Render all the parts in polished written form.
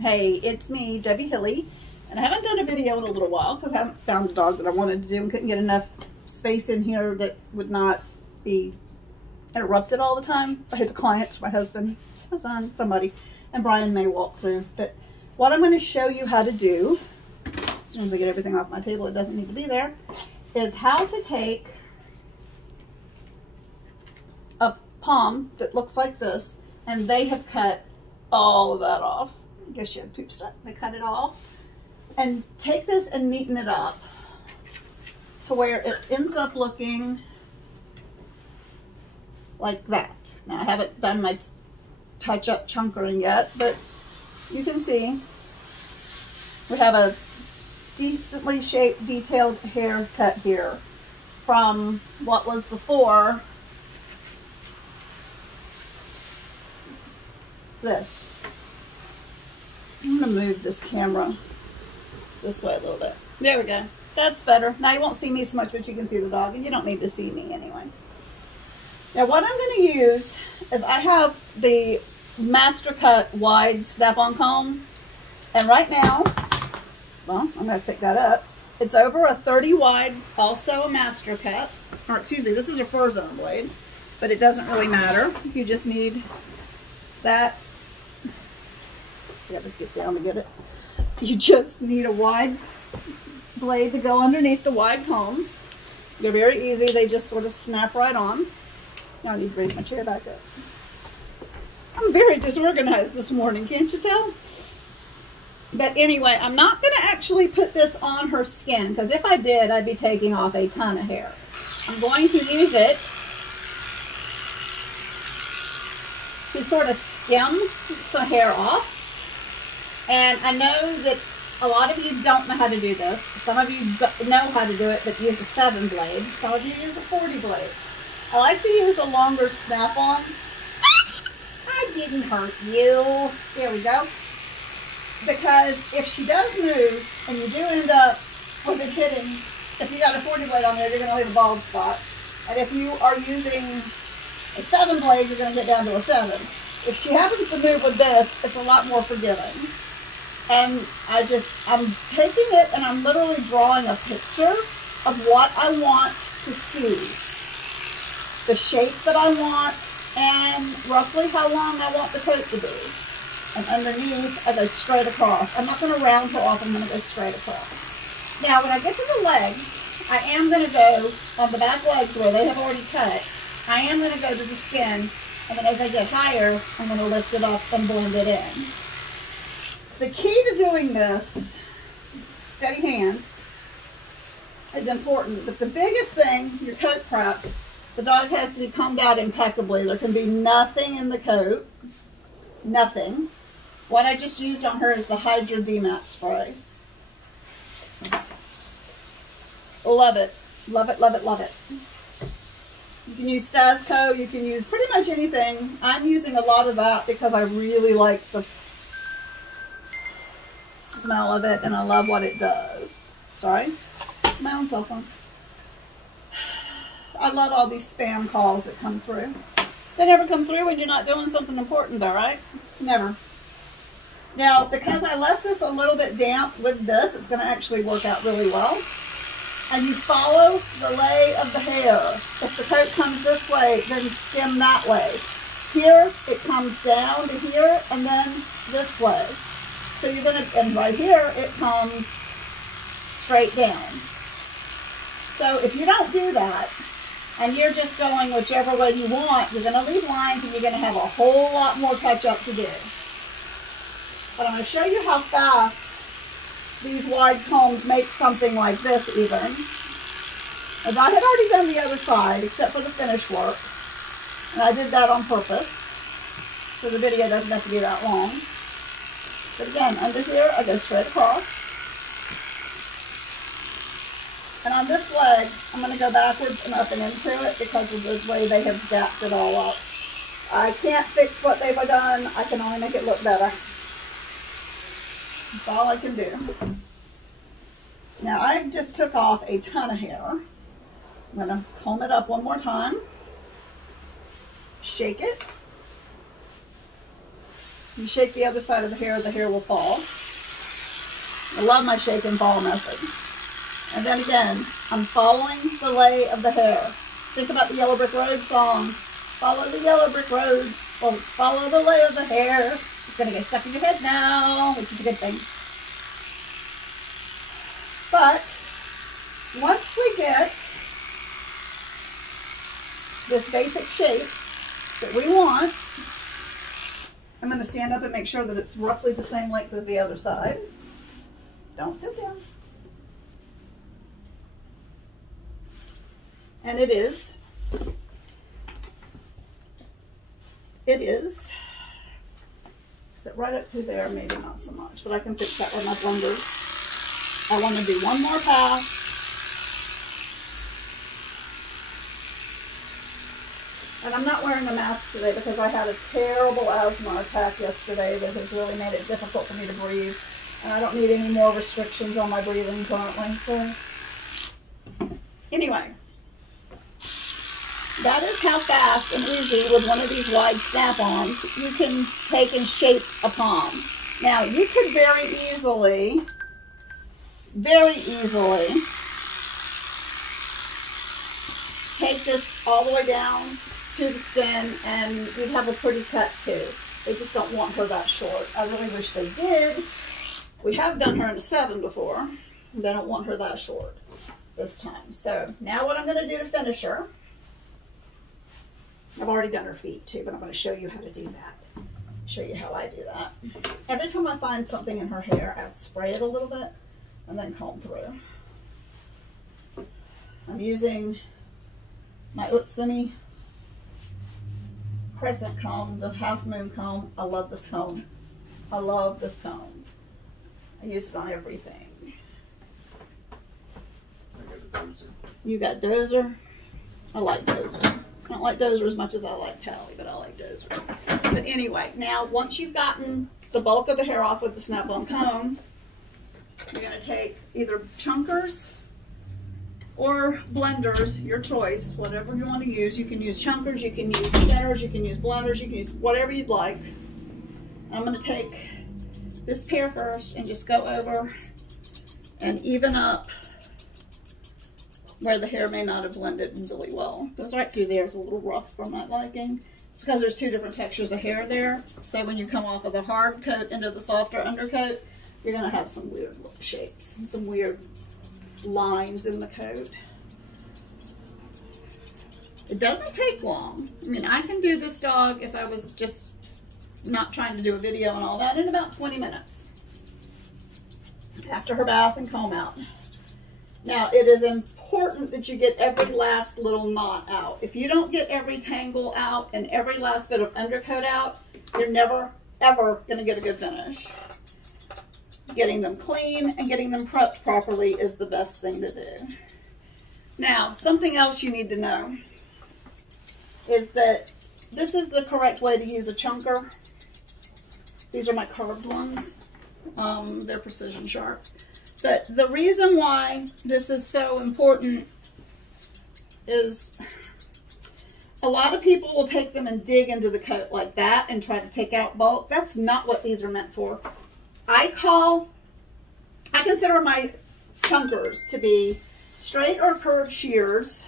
Hey, it's me, Debbie Hilly, and I haven't done a video in a little while because I haven't found a dog that I wanted to do and couldn't get enough space in here that would not be interrupted all the time by the clients, my husband, my son, somebody, and Brian may walk through. But what I'm going to show you how to do, as soon as I get everything off my table, it doesn't need to be there, is how to take a palm that looks like this, and they have cut all of that off. I guess you had poop stuff. They cut it all. And take this and neaten it up to where it ends up looking like that. Now I haven't done my touch-up chunkering yet, but you can see we have a decently shaped, detailed haircut here from what was before this. I'm going to move this camera this way a little bit. There we go. That's better. Now you won't see me so much, but you can see the dog, and you don't need to see me anyway. Now what I'm going to use is I have the Master Cut wide snap-on comb, and right now, well, I'm going to pick that up. It's over a 30 wide, also a Master Cut, or excuse me, this is a fur zone blade, but it doesn't really matter. You just need that. You gotta get down to get it. You just need a wide blade to go underneath the wide combs. They're very easy. They just sort of snap right on. Now I need to raise my chair back up. I'm very disorganized this morning, can't you tell? But anyway, I'm not going to actually put this on her skin, because if I did, I'd be taking off a ton of hair. I'm going to use it to sort of skim some hair off. And I know that a lot of you don't know how to do this. Some of you know how to do it, but use a 7 blade. Some of you use a 40 blade. I like to use a longer snap-on. I didn't hurt you. There we go. Because if she does move, and you do end up with it hitting, if you got a 40 blade on there, you're going to leave a bald spot. And if you are using a 7 blade, you're going to get down to a 7. If she happens to move with this, it's a lot more forgiving. And I'm taking it and I'm literally drawing a picture of what I want to see. The shape that I want and roughly how long I want the coat to be. And underneath, I go straight across. I'm not going to round her off, I'm going to go straight across. Now, when I get to the legs, I am going to go on the back legs where they have already cut. I am going to go to the skin, and then as I get higher, I'm going to lift it up and blend it in. The key to doing this, steady hand, is important. But the biggest thing, your coat prep, the dog has to be combed out impeccably. There can be nothing in the coat. Nothing. What I just used on her is the Hydra Demat spray. Love it. Love it, love it, love it. You can use Stasco. You can use pretty much anything. I'm using a lot of that because I really like the smell of it and I love what it does. Sorry, my own cell phone. I love all these spam calls that come through. They never come through when you're not doing something important though, right? Never. Now, because I left this a little bit damp with this, it's going to actually work out really well. And you follow the lay of the hair. If the coat comes this way, then skim that way. Here, it comes down to here and then this way. So you're going to, and right here, it comes straight down. So if you don't do that, and you're just going whichever way you want, you're going to leave lines and you're going to have a whole lot more touch-up to do. But I'm going to show you how fast these wide combs make something like this even. As I had already done the other side, except for the finish work. And I did that on purpose, so the video doesn't have to be that long. But again, under here, I go straight across. And on this leg, I'm going to go backwards and up and into it because of the way they have gapped it all up. I can't fix what they've done. I can only make it look better. That's all I can do. Now, I just took off a ton of hair. I'm going to comb it up one more time. Shake it. You shake the other side of the hair will fall. I love my shake and fall method. And then again, I'm following the lay of the hair. Think about the Yellow Brick Road song. Follow the yellow brick road. Well, follow the lay of the hair. It's going to get stuck in your head now, which is a good thing. But once we get this basic shape that we want, I'm going to stand up and make sure that it's roughly the same length as the other side. Don't sit down. And it is. Sit right up to there, maybe not so much, but I can fix that with my blenders. I want to do one more pass. And I'm not wearing a mask today because I had a terrible asthma attack yesterday that has really made it difficult for me to breathe. And I don't need any more restrictions on my breathing currently. So anyway, that is how fast and easy with one of these wide snap-ons you can take and shape a palm. Now you could very easily take this all the way down to the skin and you'd have a pretty cut too. They just don't want her that short. I really wish they did. We have done her in a 7 before. They don't want her that short this time. So now what I'm going to do to finish her, I've already done her feet too, but I'm going to show you how to do that. Show you how I do that. Every time I find something in her hair, I spray it a little bit and then comb through. I'm using my Utsumi crescent comb, the half moon comb. I love this comb. I love this comb. I use it on everything. You got Dozer? I like Dozer. I don't like Dozer as much as I like Tally, but I like Dozer. But anyway, now once you've gotten the bulk of the hair off with the snap-on comb, you're going to take either chunkers or blenders, your choice, whatever you want to use. You can use chunkers, you can use spinners, you can use blenders, you can use whatever you'd like. I'm going to take this pair first and just go over and even up where the hair may not have blended really well. Because right through there is a little rough for my liking. It's because there's two different textures of hair there. So when you come off of the hard coat into the softer undercoat, you're going to have some weird shapes and some weird lines in the coat. It doesn't take long. I mean, I can do this dog if I was just not trying to do a video and all that in about 20 minutes. After her bath and comb out. Now, it is important that you get every last little knot out. If you don't get every tangle out and every last bit of undercoat out, you're never, ever going to get a good finish. Getting them clean and getting them prepped properly is the best thing to do. Now, something else you need to know is that this is the correct way to use a chunker. These are my curved ones. They're precision sharp. But the reason why this is so important is a lot of people will take them and dig into the coat like that and try to take out bulk. That's not what these are meant for. I consider my chunkers to be straight or curved shears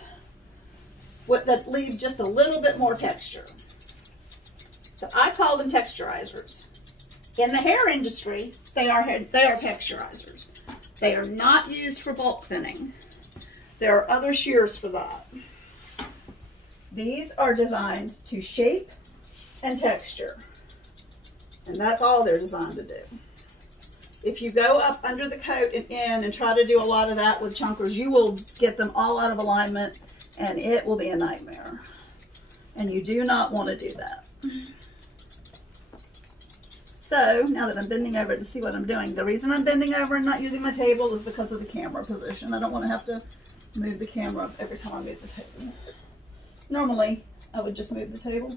that leave just a little bit more texture. So I call them texturizers. In the hair industry, they are texturizers. They are not used for bulk thinning. There are other shears for that. These are designed to shape and texture. And that's all they're designed to do. If you go up under the coat and in and try to do a lot of that with chunkers, you will get them all out of alignment and it will be a nightmare. And you do not want to do that. So now that I'm bending over to see what I'm doing, the reason I'm bending over and not using my table is because of the camera position. I don't want to have to move the camera up every time I move the table. Normally, I would just move the table.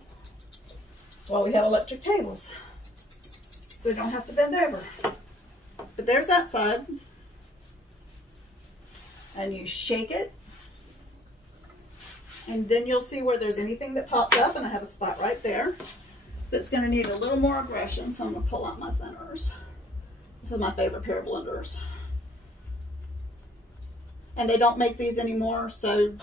That's why we have electric tables. So we don't have to bend over. But there's that side. And you shake it. And then you'll see where there's anything that popped up, and I have a spot right there. that's going to need a little more aggression, so I'm going to pull out my thinners. This is my favorite pair of blenders. And they don't make these anymore, so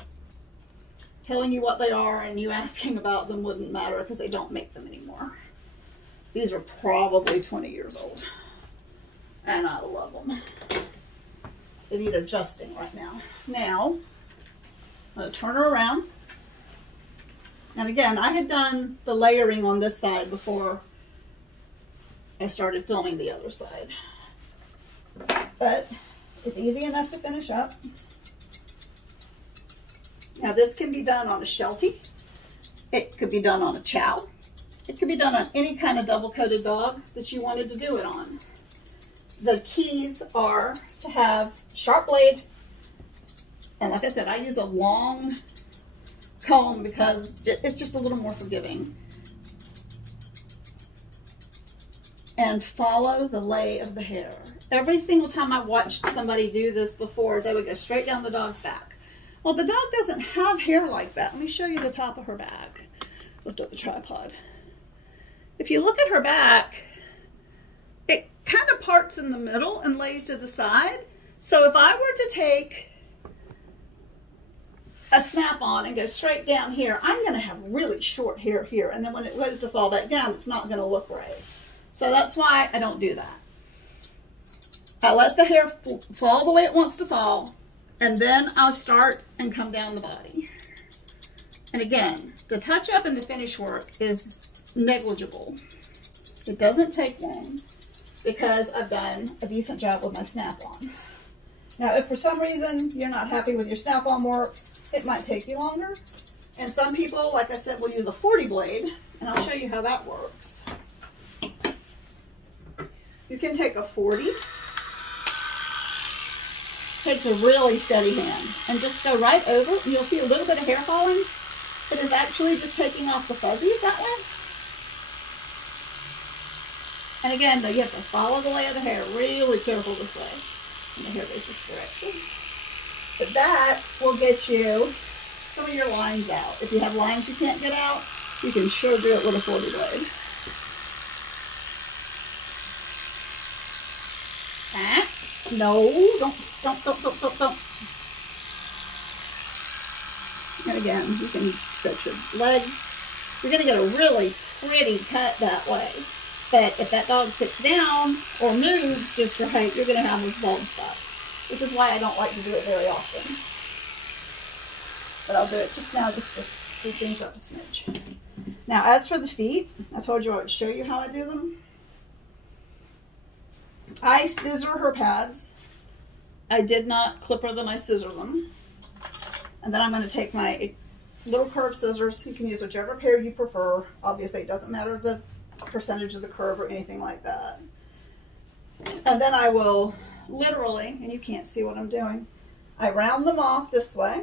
telling you what they are and you asking about them wouldn't matter because they don't make them anymore. These are probably 20 years old. And I love them. They need adjusting right now. Now, I'm going to turn her around. And again, I had done the layering on this side before I started filming the other side. But it's easy enough to finish up. Now this can be done on a Sheltie. It could be done on a Chow. It could be done on any kind of double-coated dog that you wanted to do it on. The keys are to have sharp blade. And like I said, I use a long comb because it's just a little more forgiving. And follow the lay of the hair. Every single time I watched somebody do this before, they would go straight down the dog's back. Well, the dog doesn't have hair like that. Let me show you the top of her back. Lift up the tripod. If you look at her back, it kind of parts in the middle and lays to the side. So if I were to take a snap-on and go straight down here, I'm going to have really short hair here. And then when it goes to fall back down, it's not going to look right. So that's why I don't do that. I let the hair fall the way it wants to fall, and then I'll start and come down the body. And again, the touch-up and the finish work is negligible. It doesn't take long because I've done a decent job with my snap-on. Now, if for some reason you're not happy with your snap-on work, it might take you longer. And some people, like I said, will use a 40 blade, and I'll show you how that works. You can take a 40, takes a really steady hand, and just go right over, and you'll see a little bit of hair falling. It is actually just taking off the fuzzies that way. And again, though, you have to follow the lay of the hair, really careful this way, in the hair basis direction. But that will get you some of your lines out. If you have lines you can't get out, you can sure do it with a 40 blade. No, don't. And again, you can set your legs. You're going to get a really pretty cut that way. But if that dog sits down or moves just right, you're going to have this bald spot. Which is why I don't like to do it very often. But I'll do it just now just to speed things up a smidge. Now, as for the feet, I told you I would show you how I do them. I scissor her pads. I did not clipper them, I scissor them. And then I'm going to take my little curved scissors. You can use whichever pair you prefer. Obviously, it doesn't matter the percentage of the curve or anything like that. And then I will literally, and you can't see what I'm doing, I round them off this way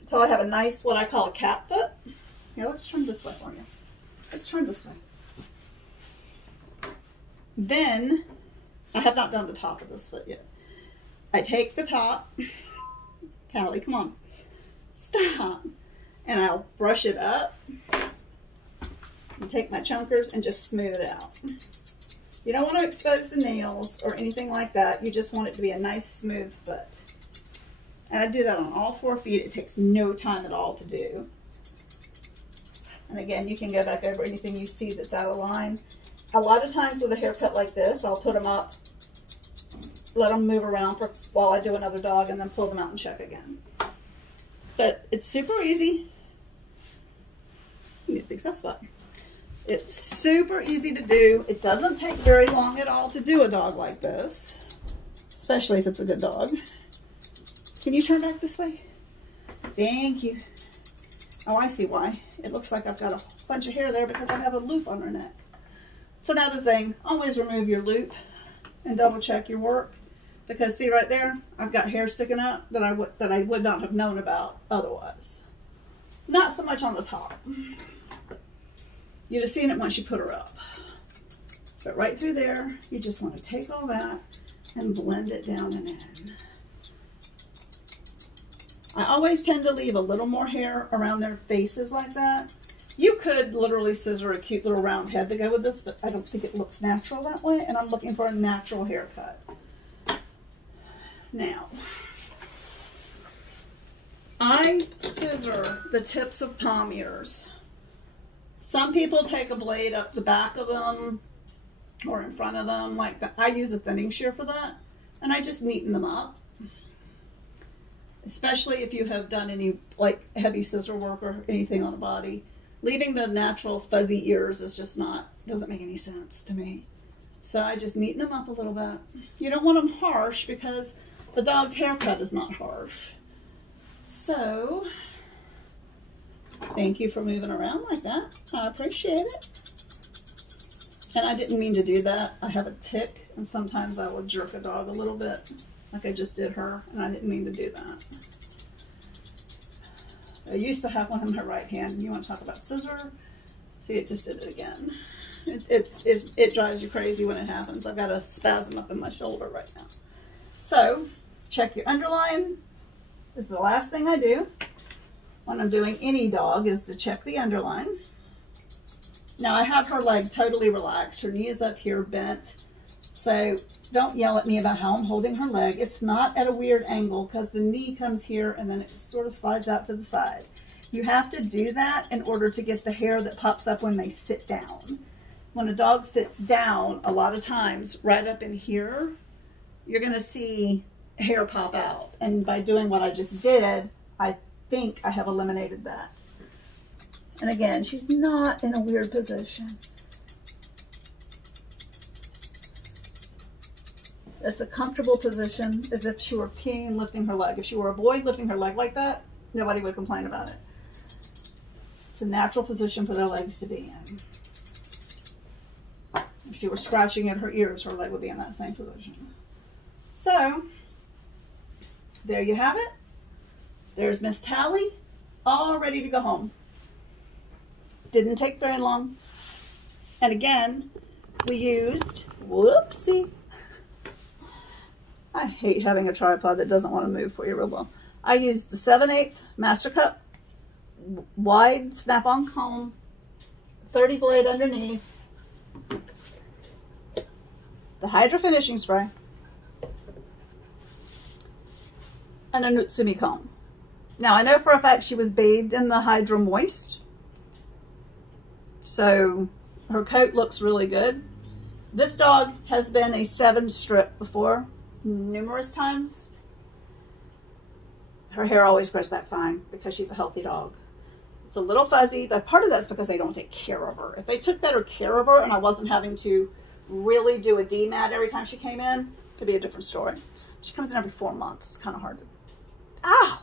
until I have a nice, what I call a cat foot. Here, let's turn this way for you. Let's turn this way. Then, I have not done the top of this foot yet. I take the top, Tally, come on, stop, and I'll brush it up and take my chunkers and just smooth it out. You don't want to expose the nails or anything like that. You just want it to be a nice smooth foot. And I do that on all 4 feet. It takes no time at all to do. And again, you can go back over anything you see that's out of line. A lot of times with a haircut like this, I'll put them up, let them move around for while I do another dog, and then pull them out and check again. But it's super easy. You need to fix that spot. It's super easy to do. It doesn't take very long at all to do a dog like this, especially if it's a good dog. Can you turn back this way? Thank you. Oh, I see why. It looks like I've got a bunch of hair there because I have a loop on her neck. It's another thing. Always remove your loop and double check your work, because see right there, I've got hair sticking up that I would not have known about otherwise. Not so much on the top. You'd have seen it once you put her up. But right through there, you just want to take all that and blend it down and in. I always tend to leave a little more hair around their faces like that, You could literally scissor a cute little round head to go with this, but I don't think it looks natural that way, and I'm looking for a natural haircut. Now, I scissor the tips of pom ears. Some people take a blade up the back of them or in front of them like that. I use a thinning shear for that, and I just neaten them up. Especially if you have done any like heavy scissor work or anything on the body. Leaving the natural fuzzy ears is just doesn't make any sense to me. So I just neaten them up a little bit. You don't want them harsh because the dog's haircut is not harsh. So, thank you for moving around like that. I appreciate it. And I didn't mean to do that. I have a tick, and sometimes I will jerk a dog a little bit, like I just did her, and I didn't mean to do that. I used to have one in my right hand. You want to talk about scissor? See, it just did it again. It drives you crazy when it happens. I've got a spasm up in my shoulder right now. So, check your underline. This is the last thing I do when I'm doing any dog, is to check the underline. Now, I have her leg totally relaxed. Her knee is up here bent. So don't yell at me about how I'm holding her leg. It's not at a weird angle because the knee comes here and then it sort of slides out to the side. You have to do that in order to get the hair that pops up when they sit down. When a dog sits down, a lot of times right up in here, you're going to see hair pop out. And by doing what I just did, I think I have eliminated that. And again, she's not in a weird position. It's a comfortable position, as if she were peeing and lifting her leg. If she were a boy lifting her leg like that, nobody would complain about it. It's a natural position for their legs to be in. If she were scratching at her ears, her leg would be in that same position. So, there you have it. There's Miss Tally, all ready to go home. Didn't take very long. And again, we used, whoopsie. I hate having a tripod that doesn't want to move for you real well. I used the 7/8 Master Cup wide snap-on comb, 30 blade underneath, the Hydra finishing spray, and a Nutsumi comb. Now, I know for a fact she was bathed in the Hydra Moist, so her coat looks really good. This dog has been a 7-strip before, numerous times. Her hair always grows back fine because she's a healthy dog. It's a little fuzzy, but part of that's because they don't take care of her. If they took better care of her and I wasn't having to really do a demat every time she came in, it'd be a different story. She comes in every 4 months. It's kind of hard to, ow!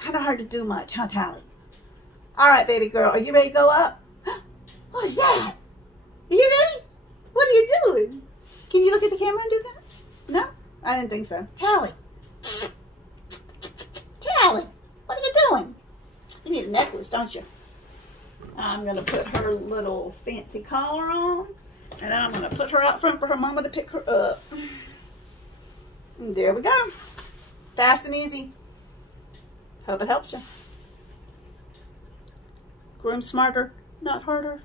Kind of hard to do much, huh, Tally? All right, baby girl, are you ready to go up? What is that? Are you ready? What are you doing? Can you look at the camera and do that? No? I didn't think so. Tally. Tally, what are you doing? You need a necklace, don't you? I'm going to put her little fancy collar on, and then I'm going to put her out front for her mama to pick her up. And there we go. Fast and easy. Hope it helps you. Groom smarter, not harder.